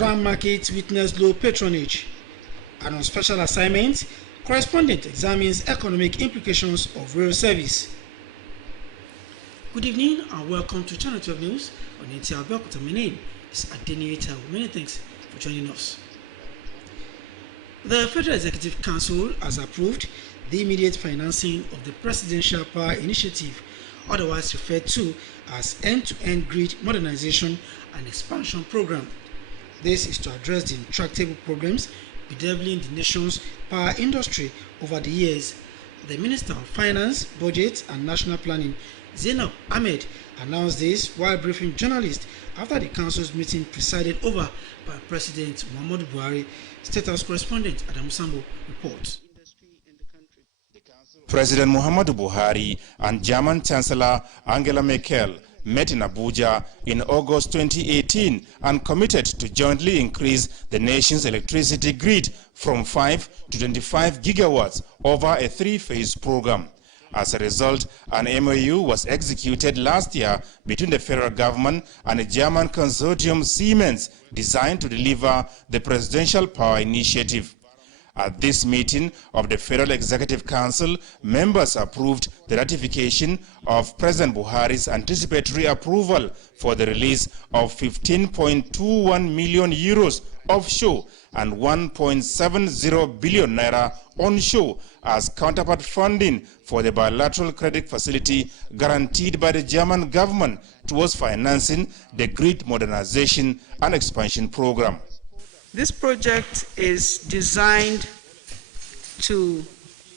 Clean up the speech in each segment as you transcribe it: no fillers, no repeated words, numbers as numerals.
Ram market witnessed low patronage. And on special assignment, correspondent examines economic implications of rail service. Good evening and welcome to Channel 12 News on Nta Abeokuta. My name is Nta. Many thanks for joining us. The Federal Executive Council has approved the immediate financing of the Presidential Power Initiative, otherwise referred to as End-to-End Grid Modernization and Expansion Program. This is to address the intractable problems bedeviling the nation's power industry over the years. The Minister of Finance, Budget and National Planning, Nta Ahmed, announced this while briefing journalists after the Council's meeting presided over by President Muhammadu Buhari. State House correspondent Adamu Sambo reports. President Muhammadu Buhari and German Chancellor Angela Merkel met in Abuja in August 2018 and committed to jointly increase the nation's electricity grid from 5 to 25 gigawatts over a three-phase program. As a result, an MOU was executed last year between the federal government and a German consortium Siemens designed to deliver the Presidential Power Initiative. At this meeting of the Federal Executive Council, members approved the ratification of President Buhari's anticipatory approval for the release of 15.21 million euros offshore and 1.70 billion naira onshore as counterpart funding for the bilateral credit facility guaranteed by the German government towards financing the grid modernization and expansion program. This project is designed to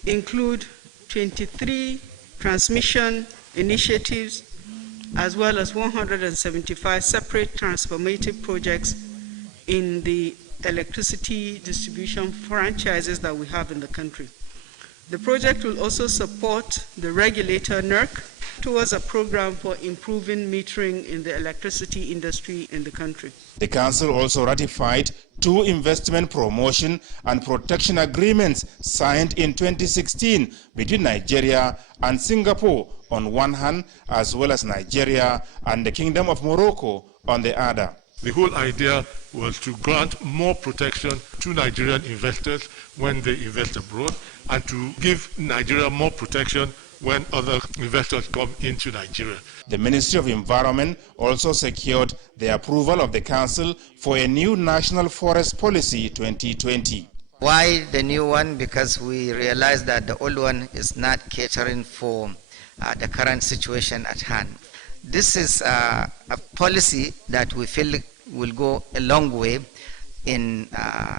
include 23 transmission initiatives as well as 175 separate transformative projects in the electricity distribution franchises that we have in the country. The project will also support the regulator NERC towards a program for improving metering in the electricity industry in the country. The Council also ratified 2 investment promotion and protection agreements signed in 2016 between Nigeria and Singapore on one hand, as well as Nigeria and the Kingdom of Morocco on the other. The whole idea was to grant more protection to Nigerian investors when they invest abroad and to give Nigeria more protection when other investors come into Nigeria. The Ministry of Environment also secured the approval of the Council for a new National Forest Policy 2020. Why the new one? Because we realized that the old one is not catering for the current situation at hand. This is a policy that we feel will go a long way in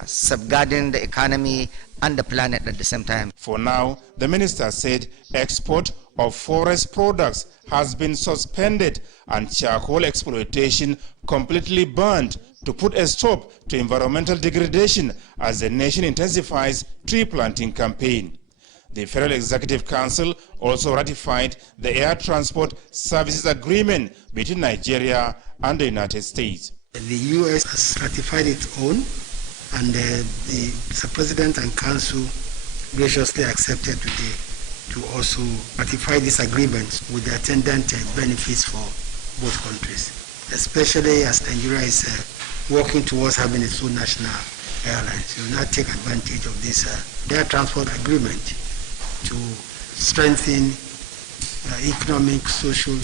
safeguarding the economy and the planet at the same time. For now, the minister said export of forest products has been suspended and charcoal exploitation completely banned to put a stop to environmental degradation as the nation intensifies tree planting campaign. The Federal Executive Council also ratified the Air Transport Services Agreement between Nigeria and the United States. The U.S. has ratified its own, and the President and Council graciously accepted today to also ratify this agreement with the attendant benefits for both countries, especially as Nigeria is working towards having its own national airlines. We will not take advantage of this air transport agreement to strengthen economic, social,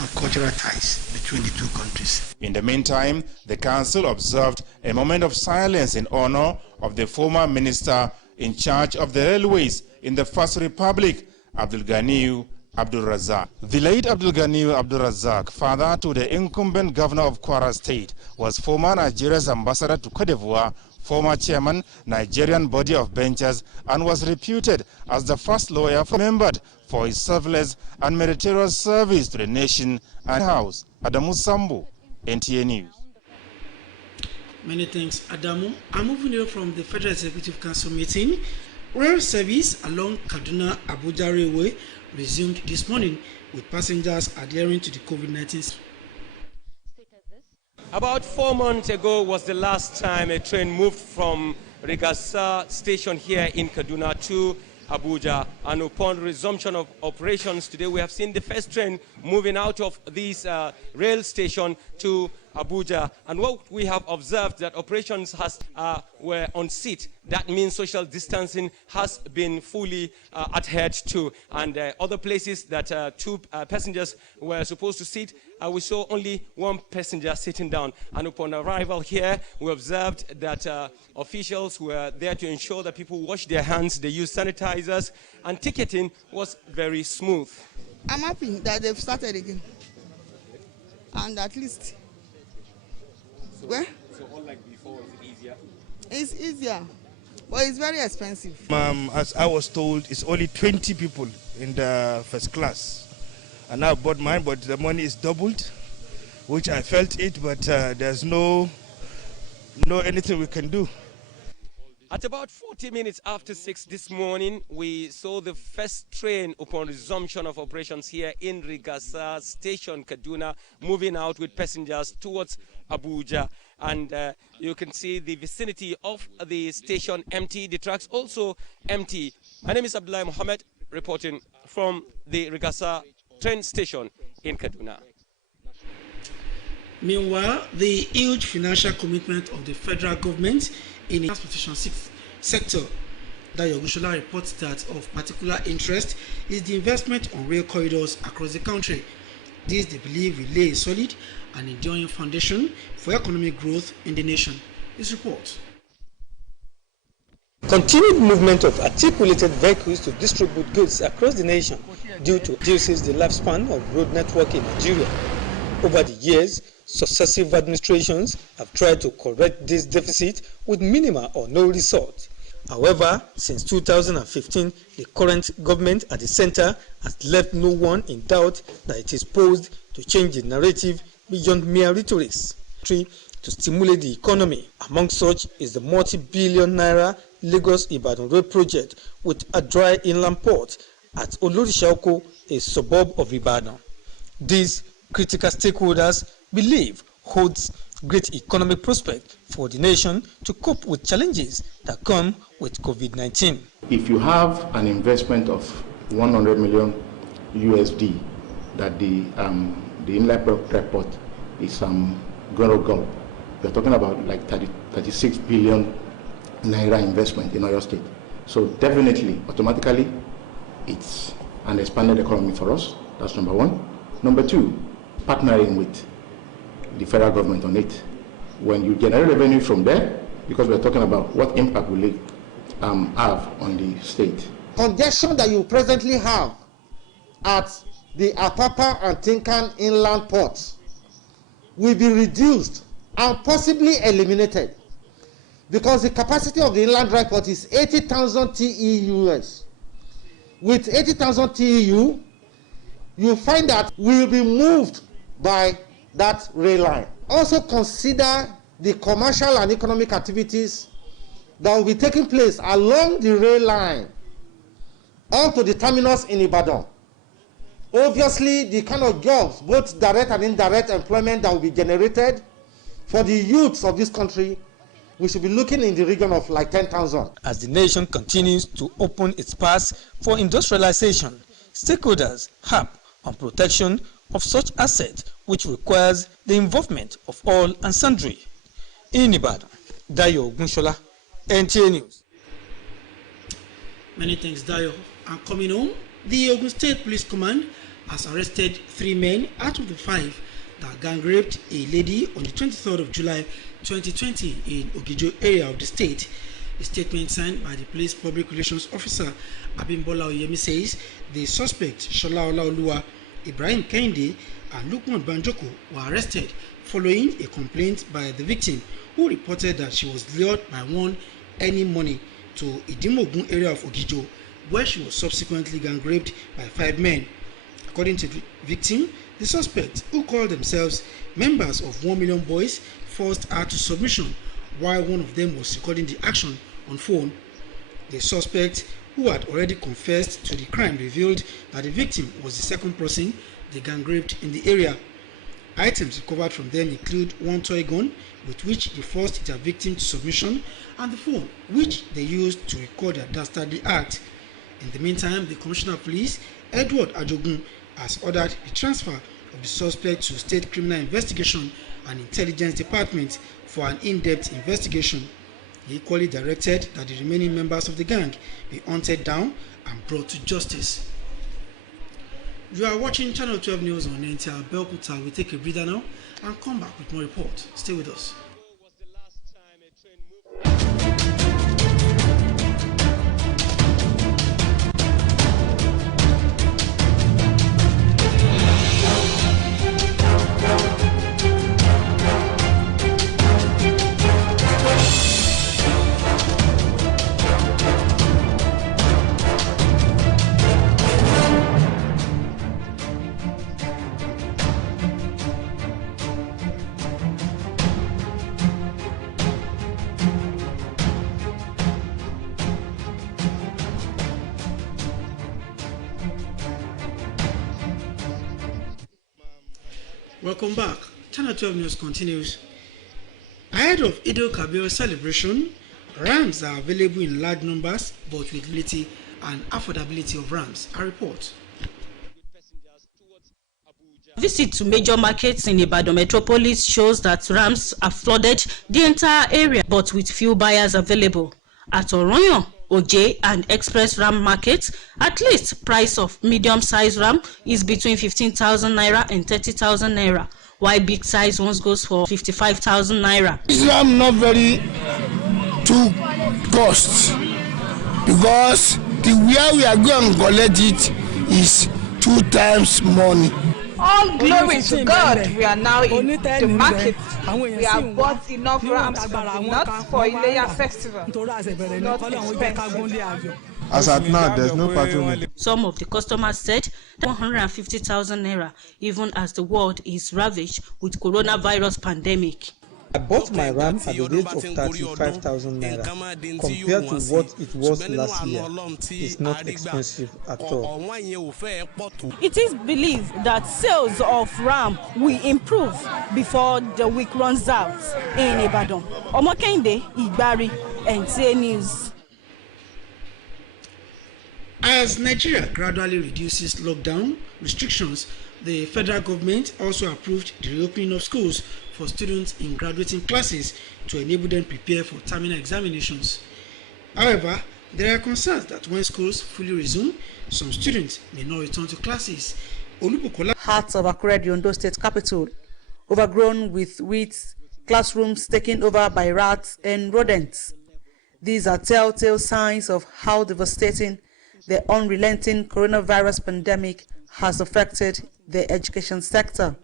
and cultural ties between the two countries. In the meantime, the Council observed a moment of silence in honor of the former minister in charge of the railways in the First Republic, Abdul Ganiyu Abdul Razak. The late Abdul Ganiyu Abdul Razak, father to the incumbent governor of Kwara State, was former Nigeria's ambassador to Cote d'Ivoire, former chairman, Nigerian Body of Benchers, and was reputed as the first lawyer remembered for his selfless and meritorious service to the nation and house. Adamu Sambo, NTA News. Many thanks, Adamu. I'm moving away from the Federal Executive Council meeting. Rail service along Kaduna-Abuja Railway resumed this morning with passengers adhering to the COVID-19. About 4 months ago was the last time a train moved from Rigasa station here in Kaduna to Abuja, and upon resumption of operations today, we have seen the first train moving out of this rail station to Abuja. And what we have observed that operations were on seat. That means social distancing has been fully adhered to. And other places that two passengers were supposed to sit, we saw only one passenger sitting down. And upon arrival here, we observed that officials were there to ensure that people wash their hands, they use sanitizers, and ticketing was very smooth. I'm happy that they've started again. And at least, So unlike before, is it easier? It's easier, but it's very expensive. As I was told, it's only 20 people in the first class. And I bought mine, but the money is doubled, which I felt it, but there's no anything we can do. At about 40 minutes after 6 this morning, we saw the first train upon resumption of operations here in Rigasa Station, Kaduna, moving out with passengers towards Abuja. And you can see the vicinity of the station empty, the tracks also empty. My name is Abdullah Mohammed, reporting from the Rigasa train station in Kaduna. Meanwhile, the huge financial commitment of the federal government in the transportation sector, Nta Abeokuta reports that of particular interest is the investment on rail corridors across the country. This, they believe, will lay a solid and enduring foundation for economic growth in the nation. This report. Continued movement of articulated vehicles to distribute goods across the nation due to reduces the lifespan of road network in Nigeria. Over the years, successive administrations have tried to correct this deficit with minimal or no result. However, since 2015, the current government at the center has left no one in doubt that it is posed to change the narrative beyond mere rhetoric to stimulate the economy. Among such is the multi-billion naira Lagos-Ibadan road project with a dry inland port at Olorishaoko, a suburb of Ibadan. These critical stakeholders believe holds great economic prospect for the nation to cope with challenges that come with COVID-19. If you have an investment of 100 million USD that the inland port is going to go, we're talking about like 36 billion naira investment in Oyo State. So definitely, automatically, it's an expanded economy for us. That's number one. Number two, partnering with the federal government on it. When you generate revenue from there, because we're talking about what impact will it have on the state. Congestion that you presently have at the Apapa and Tinkan inland ports will be reduced and possibly eliminated, because the capacity of the inland dry port is 80,000 TEUs. With 80,000 TEU, you find that we will be moved by that rail line. Also consider the commercial and economic activities that will be taking place along the rail line up to the terminus in Ibadan. Obviously, the kind of jobs, both direct and indirect employment that will be generated for the youths of this country, we should be looking in the region of like 10,000. As the nation continues to open its paths for industrialization, stakeholders harp on protection of such assets, which requires the involvement of all and sundry. In Ibadan, Dayo Ogunsola, NTA News. Many thanks, Dayo. And coming home, the Ogun State Police Command has arrested 3 men out of the 5 that gang raped a lady on the 23rd of July 2020 in Ogijo area of the state. A statement signed by the police public relations officer Abimbola Oyemi says the suspect Shola Olaoluwa, Ibrahim Kehinde and Lukman Banjoko were arrested following a complaint by the victim, who reported that she was lured by one Any Money to Idimogun area of Ogijo, where she was subsequently gang raped by 5 men. According to the victim, the suspects, who called themselves members of 1 Million Boys, forced her to submission while one of them was recording the action on phone. The suspect, who had already confessed to the crime, revealed that the victim was the second person they gang raped in the area. Items recovered from them include one toy gun with which they forced their victim to submission and the phone which they used to record their dastardly act. In the meantime, the Commissioner of Police, Edward Ajogun, has ordered the transfer of the suspect to State Criminal Investigation and Intelligence Department for an in-depth investigation. He equally directed that the remaining members of the gang be hunted down and brought to justice. You are watching Channel 12 News on Nta Abeokuta. We take a breather now and come back with more reports. Stay with us. Welcome back. Channel 12 News continues. Ahead of Nta Abeokuta celebration, rams are available in large numbers, but with quality and affordability of rams. A report. Visit to major markets in Ibadan metropolis shows that rams have flooded the entire area, but with few buyers available. At Oronyo, Oje and Express Ram markets, at least price of medium-sized ram is between 15,000 naira and 30,000 naira, while big size ones goes for 55,000 naira. This ram not very too cost because the where we are going to collect it is 2 times money. All glory to God, we are now in the market. We have bought enough rams for the nuts for Ileya festival. Not expensive. As at now, there's no patrol. Some of the customers said 150,000 naira, even as the world is ravaged with coronavirus pandemic. I bought my ram at the rate of 35,000 naira. Compared to what it was last year, it's not expensive at all. It is believed that sales of ram will improve before the week runs out in Ibadan. Omokende, Igbari, Nta News. As Nigeria gradually reduces lockdown restrictions, the federal government also approved the reopening of schools for students in graduating classes to enable them prepare for terminal examinations. However, there are concerns that when schools fully resume, some students may not return to classes. Heart of Akure, the Ondo State capital, overgrown with weeds, classrooms taken over by rats and rodents. These are telltale signs of how devastating the unrelenting coronavirus pandemic has affected the education sector.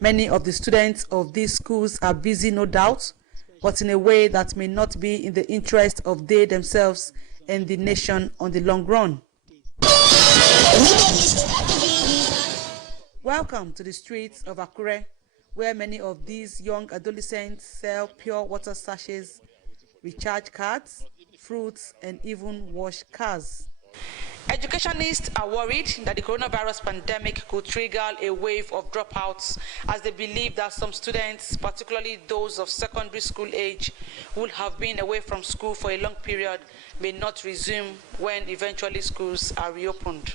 Many of the students of these schools are busy, no doubt, but in a way that may not be in the interest of they themselves and the nation on the long run. Welcome to the streets of Akure, where many of these young adolescents sell pure water sachets, recharge cards, fruits, and even wash cars. Educationists are worried that the coronavirus pandemic could trigger a wave of dropouts, as they believe that some students, particularly those of secondary school age, who have been away from school for a long period, may not resume when eventually schools are reopened.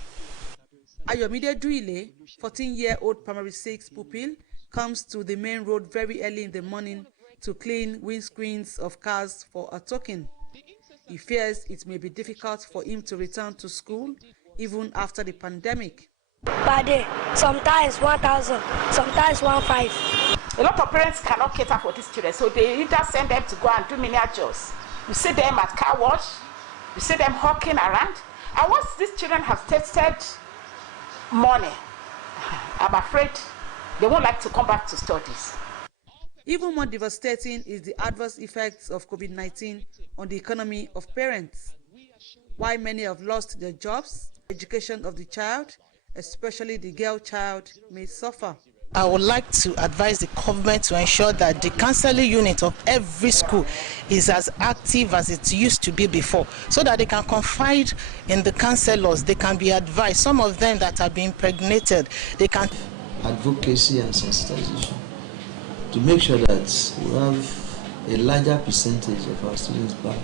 Ayomide Duile, 14-year-old primary 6 pupil, comes to the main road very early in the morning to clean windscreens of cars for a token. He fears it may be difficult for him to return to school even after the pandemic. Per day, sometimes 1,000, sometimes 1,500. A lot of parents cannot cater for these children, so they either send them to go and do miniatures. You see them at car wash, you see them hawking around. And once these children have tasted money, I'm afraid they won't like to come back to studies. Even more devastating is the adverse effects of COVID-19 on the economy of parents. Why many have lost their jobs, education of the child, especially the girl child, may suffer. I would like to advise the government to ensure that the counseling unit of every school is as active as it used to be before, so that they can confide in the counselors, they can be advised. Some of them that are being impregnated, they can... Advocacy and sensitization to make sure that we have a larger percentage of our students back.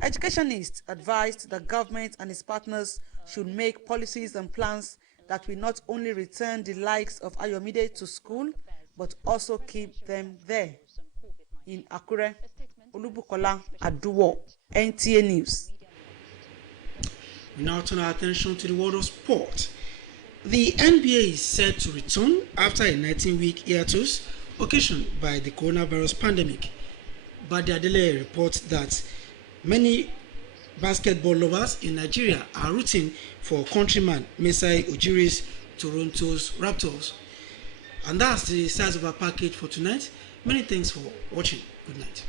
Educationists advised the government and its partners should make policies and plans that will not only return the likes of Ayomide to school, but also keep them there. In Akure, Olubukola Aduwo, NTA News. We now turn our attention to the world of sport. The NBA is set to return after a 19-week hiatus occasioned by the coronavirus pandemic. Badi Adele reports that many basketball lovers in Nigeria are rooting for countryman Mesai Ujiri's Toronto's Raptors. And that's the size of our package for tonight. Many thanks for watching. Good night.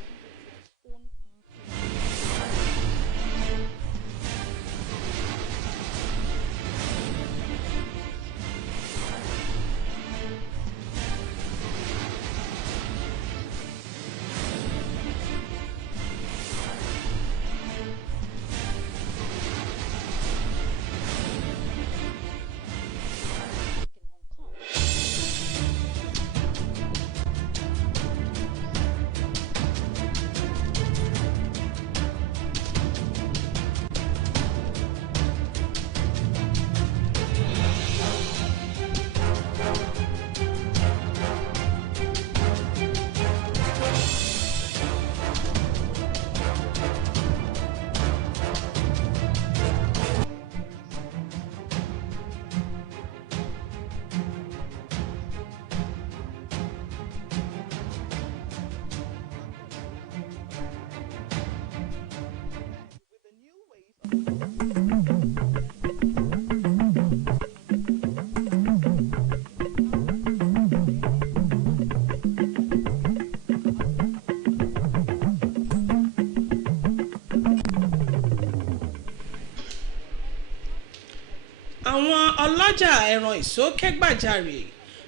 àwọn ọlọ́jà ẹran ìsó kẹ́gbàjarè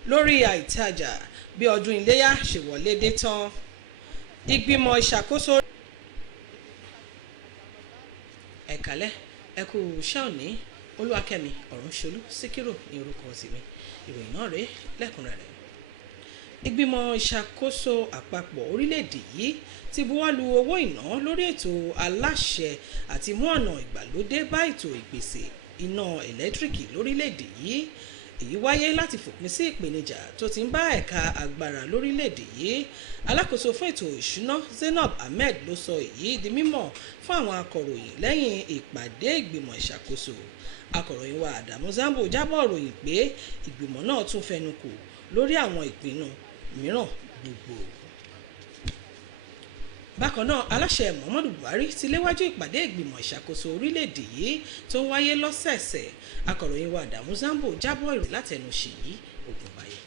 lórí àìtajà bí ọdún iléyà ṣe wọlé dé tán. ìgbìmọ̀ ìṣàkóso ẹ̀kálẹ̀ ẹ̀kú iṣẹ́ òní olúwakẹ́mi ọ̀rúnṣolú síkírò ní orúkọ tèmi ìròyìn náà rèé lẹ́kùnrẹ́rẹ́. ìgbìmọ̀ ìṣàkóso àpapọ̀ orílẹ̀-èdè yìí ti buwọ́lu owó ìná lórí ètò aláṣẹ àti mú ọ̀nà ìgbàlódé bá ètò ìpèsè iná ẹ̀lẹ́tíríkì lórílẹ̀-èdè yìí. èyí wáyé láti fòpin sí ìpèníjà tó ti ń bá ẹ̀ka agbára lórílẹ̀-èdè yìí. alákòóso fún ètò ìṣúná Zainab Ahmed ló sọ èyí di mímọ̀ fún àwọn akọ̀ròyìn lẹ́yìn ìpàdé ìgbìmọ̀ ìṣàkóso. akọ̀ròyìn wa Adamu Zambo jábọ̀ ròyìn pé ìgbìmọ̀ náà tún fẹnu kò lórí àwọn ìpinnu mìíràn gbogbo. bákan náà aláṣẹ Muhammadu Buhari ti léwájú ìpàdé ìgbìmọ̀ ìṣàkóso orílẹ̀-èdè yìí tó ń wáyé lọ́sẹ̀ẹ̀sẹ̀. akọ̀ròyìn wa Adamu Zambo jábọ̀ ìròyìn látẹnu Ṣèyí Ògúnbáyé.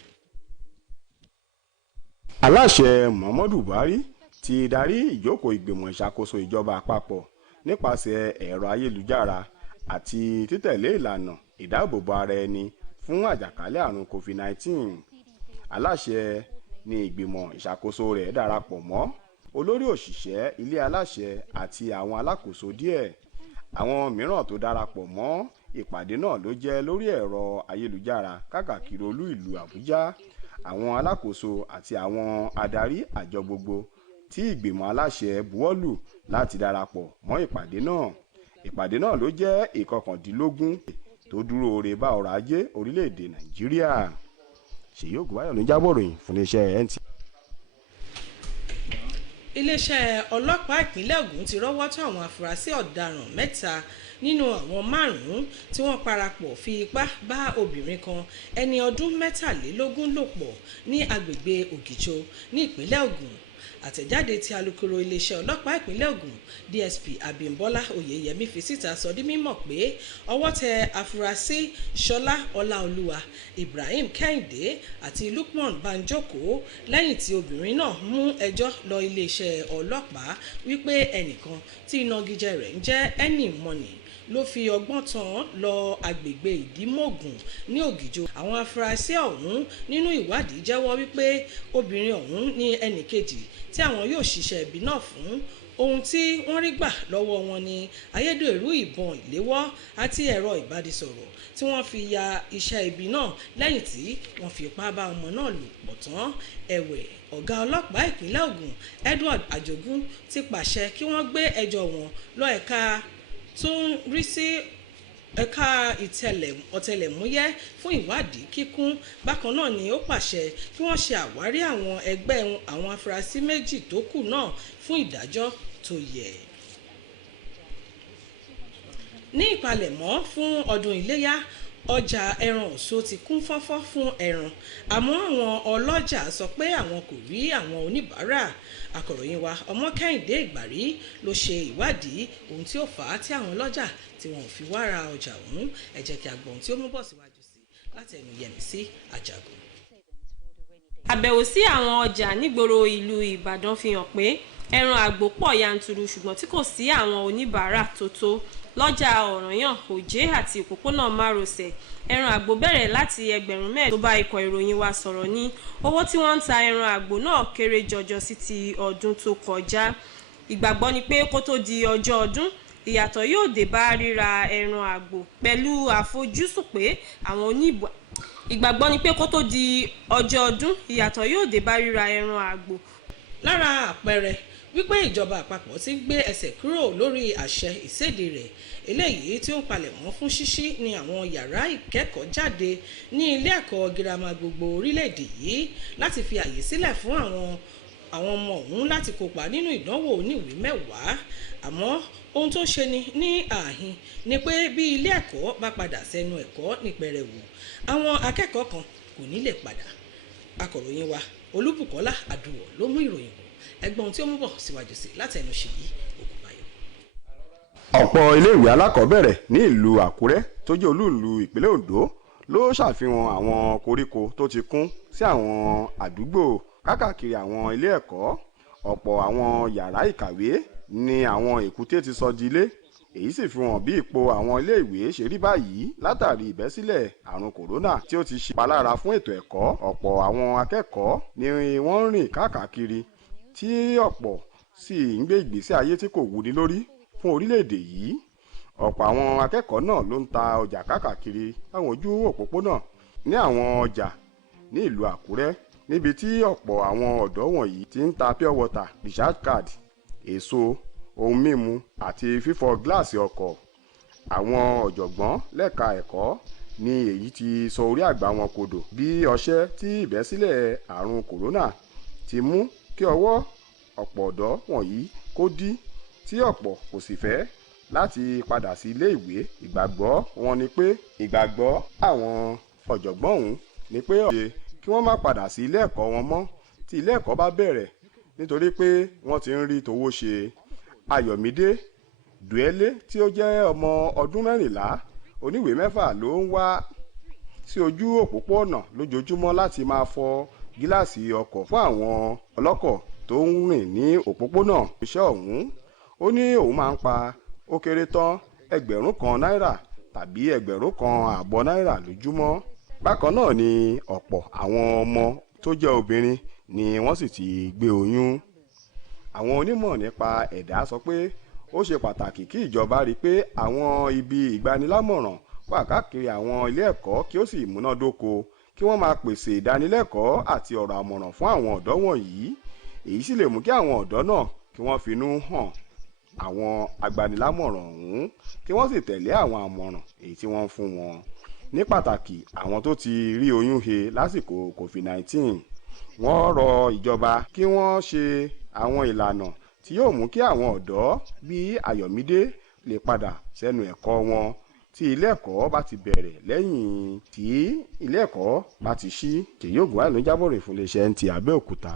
aláṣẹ Muhammadu Buhari ti darí ìjókòó ìgbìmọ̀ ìṣàkóso ìjọba àpapọ̀ nípasẹ̀ ẹ̀rọ ayélujára àti títẹ̀lé ìlànà ìdáàbòbò ara ẹni fún àjàkálẹ̀ àrùn COVID-19. aláṣẹ ní ìgbìmọ̀ ìṣàkóso rẹ̀ darapọ̀ mọ́ olórí òṣìṣẹ́ ilé aláṣẹ àti àwọn alákòóso díẹ̀. àwọn mìíràn tó darapọ̀ mọ́ ìpàdé náà ló jẹ́ lórí ẹ̀rọ ayélujára káàkiri olú ìlú Àbújá. àwọn alákòóso àti àwọn adarí àjọ gbogbo tí ìgbìmọ̀ aláṣẹ buwọ́lù láti darapọ̀ mọ́ ìpàdé náà. ìpàdé náà ló jẹ́ ìkọkàndínlógún tó dúró re bá ọrọ̀ ajé orílẹ̀-èdè Nàìjíríà. Ṣèyí Ògúnbáyọ̀ ló ń jábọ̀ ròyìn fún iléeṣẹ́ NTA. iléeṣẹ́ ọlọ́pàá ìpínlẹ̀ Ògùn ti rọ́wọ́ tó àwọn afurasí ọ̀daràn mẹ́ta nínú àwọn márùn-ún tí wọ́n parapọ̀ fi ipá bá obìnrin kan ẹni ọdún mẹ́tàlélógún lò pọ̀ ní agbègbè Ògìjò ní ìpínlẹ̀ Ògùn. àtẹ̀jáde tí alukoro iléeṣẹ́ ọlọ́pàá ìpínlẹ̀ Ògùn DSP Abímbọ́lá Oyèyẹmí fi síta sọ di mímọ̀ pé ọwọ́ tẹ afurasí Ṣọlá Ọláolúwa, Ibrahim Kẹ́hìndé àti Lukman Banjoko lẹ́yìn tí obìnrin náà mú ẹjọ́ lọ iléeṣẹ́ ọlọ́pàá wípé ẹnìkan tí ìnagijẹ rẹ̀ ń jẹ́ Ẹni Mọ́nì ló fi ọgbọ́n tán lọ agbègbè Ìdímọ̀gùn ní Ògìjò. àwọn afurasí ọ̀hún nínú ìwádìí jẹ́wọ́ wípé obìnrin ọ̀hún ní ẹnì kejì tí àwọn yóò ṣiṣẹ́ ibi náà fún. ohun tí wọ́n rí gbà lọ́wọ́ wọn ni ayédèrú ìbọn ìléwọ́ àti ẹ̀rọ ìbánisọ̀rọ̀ tí wọ́n fi ya iṣẹ́ ibi náà lẹ́yìn tí wọ́n fi ipá bá ọmọ náà lò pọ̀ tán. ẹ̀wẹ̀ ọ̀gá ọlọ́pàá ìpínlẹ̀ Ògùn Edward Ajogun ti pàṣẹ kí wọ́n gbé ẹjọ́ wọn lọ ẹ̀ka tó ń rí sí ẹ̀ka ọ̀tẹlẹ̀múyẹ́ fún ìwádìí kíkún. Bákan náà ni ó pàṣẹ kí wọ́n ṣe àwárí àwọn ẹgbẹ́ àwọn afurasí méjì tó kù náà fún ìdájọ́ tó yẹ. Ní ìpalẹ̀mọ́ fún ọdún iléyá, ọjà ẹran ọ̀ṣọ́ ti kún fọ́fọ́ fún ẹran, àmọ́ àwọn ọlọ́jà sọ pé àwọn kò rí àwọn oníbàárà. Akọ̀ròyìn wa Ọmọkẹ́hìndé Ìgbàrí ló ṣe ìwádìí ohun tí ó fà á tí àwọn ọlọ́jà tí wọn ò fi wá ra ọjà ọ̀hún. Ẹ jẹ́ kí a gbọ́ ohun tí ó mú bọ̀ síwájú sí láti ẹnu Yẹmisí Àjàgùn. Àbẹ̀wò sí àwọn ọjà nígboro ìlú Ìbàdàn fi hàn pé ẹran àgbò pọ̀ yanturu ṣùgbọ́n tí kò sí àwọn oníbàárà tó tó. Lọ́jà Ọ̀rànyàn, Òjé àti òpópónà Márosẹ̀, ẹran àgbò bẹ̀rẹ̀ láti ẹgbẹ̀rún mẹ́ẹ̀ẹ́dógún. Tó bá ikọ̀ ìròyìn wa sọ̀rọ̀ ní owó tí wọ́n ń ta ẹran àgbò náà kéré jọjọ sí ti ọdún tó kọjá. Ìgbàgbọ́ ni pé kó tó di ọjọ́ ọdún, ìyàtọ̀ yóò dé bá ríra ẹran àgbò pẹ̀lú àfojúsùn pé àwọn ìgbàgbọ́ ni pé kó tó di ọjọ́ ọdún, ìyàtọ̀ yóò dé bá ríra ẹran àgbò. Lára àpẹẹrẹ wípé ìjọba àpapọ̀ ti gbé ẹsẹ̀ kúrò lórí àṣẹ ìséde rẹ̀ eléyìí tí ó ń palẹ̀mọ́ fún ṣíṣí ní àwọn yàrá ìkẹ́kọ̀ọ́ jáde ní ilé ẹ̀kọ́ girama gbogbo orílẹ̀-èdè yìí láti fi àyè sílẹ̀ fún àwọn ọmọ ọ̀hún láti kópa nínú ìdánwò oníwèé mẹ́wàá. Àmọ́ ohun tó ṣe ní àhín ni pé bí ilé ẹ̀kọ́ bá padà sẹ́nu ẹ̀kọ́ ní pẹrẹwu, àwọn akẹ́kọ̀ọ́ kan kò ní lè padà. Akọ̀ròyìn wa Olúbùkọ́lá Àdùwọ̀ ló mú ìròyìn bọ̀. Ẹgbọ́n tí ó mú bọ̀ síwájú sí láti ẹnu Ṣèyí Ògúnbáyọ̀. Ọ̀pọ̀ iléèwé alákọ̀ọ́bẹ̀rẹ̀ ní ìlú Àkúrẹ́ tó jẹ́ olú-ìlú ìpínlẹ̀ Oǹdó ló ṣàfihàn àwọn koríko tó ti kún sí àwọn àdúgbò káàkiri àwọn ilé ẹ̀kọ́. Ọ̀pọ̀ àwọn yàrá ìkàwé ni àwọn èkúté ti sọ di ilé. Èyí sì fi hàn bí ipò àwọn iléèwé ṣe rí báyìí látàrí ìbẹ́sílẹ̀ àrùn kòrónà tí ó ti ṣe ìpalára fún ètò ẹ̀kọ́. Ọ̀pọ̀ àwọn akẹ́kọ̀ọ́ ni wọ́n ń rìn káàkiri tí ọ̀pọ̀ sì ń gbé ìgbésí ayé tí kò wúni lórí fún orílẹ̀-èdè yìí. Ọ̀pọ̀ àwọn akẹ́kọ̀ọ́ náà ló ń ta ọjà káàkiri láwọn ojú òpópónà ní àwọn ọjà ní ìlú Àkúrẹ́, níbi tí ọ̀pọ̀ àwọn ọ̀dọ́ wọ̀nyí ti ń ta pure water, recharge card, èso, ohun mímu àti fífọ gíláàsì ọkọ̀. Àwọn ọ̀jọ̀gbọ́n lẹ́ka ẹ̀kọ́ ní èyí ti sọ orí àgbà wọn kodò bí ọṣẹ́ tí ìbẹ́sílẹ̀ àrùn kòrónà ti mú kí ọwọ́ ọ̀pọ̀ ọ̀dọ́ wọ̀nyí kó dí tí ọ̀pọ̀ kò sì fẹ́ láti padà sí ilé ìwé. Ìgbàgbọ́ wọn ni pé àwọn ọ̀jọ̀gbọ́n ọ̀hún ni pé kí wọ́n má padà sí ilé ẹ̀kọ́ wọn mọ́ tí ilé ẹ̀kọ́ bá bẹ̀rẹ̀ nítorí pé wọ́n ti ń rí towó ṣe. Ayọ̀mídé Dùẹ́lé tí ó jẹ́ ọmọ ọdún 14 oníwèé 6 ló ń wá sí ojú òpópónà lójoojúmọ́ láti máa fọ gíláàsì ọkọ̀ fún àwọn ọlọ́kọ̀ tó ń rìn ní òpópónà. Iṣẹ́ ọ̀hún ó ní òun máa ń pa ó kéré tán Ẹgbẹ̀rún náírà tàbí Ẹgbẹ̀rún náírà lójúmọ́. Bákan náà ni ọ̀pọ̀ àwọn ọmọ tó jẹ́ obìnrin ni wọ́n sì ti gbé oyún. Àwọn onímọ̀ nípa ẹ̀dá sọ pé ó ṣe pàtàkì kí ìjọba rí pé àwọn ibi ìgbanilámọ̀ràn wà káàkiri àwọn ilé ẹ̀kọ́ kí ó sì múnádóko, kí wọ́n máa pèsè ìdánilẹ́kọ̀ọ́ àti ọ̀rọ̀ àmọ̀ràn fún àwọn ọ̀dọ́ wọ̀nyí. Èyí sì lè mú kí àwọn ọ̀dọ́ náà kí wọ́n finú hàn àwọn agbanilámọ̀ràn ọ̀hún, kí wọ́n sì tẹ̀lé àwọn àmọ̀ràn èyí tí wọ́n ń fún wọn. Ní pàtàkì àwọn tó ti rí oyún he lásìkò COVID-19, wọ́n rọ ìjọba kí wọ́n ṣe àwọn ìlànà tí yóò mú kí àwọn ọ̀dọ́ bíi Ayọ̀mídé lè padà sẹ́nu ẹ̀kọ́ wọn tí ilé ẹ̀kọ́ bá ti bẹ̀rẹ̀ lẹ́yìn tí ilé ẹ̀kọ́ bá ti ṣí. Ṣèyí Ògúnbáyọ̀ ló jábọ̀ rẹ̀ fún iléeṣẹ́ Nta Abeokuta.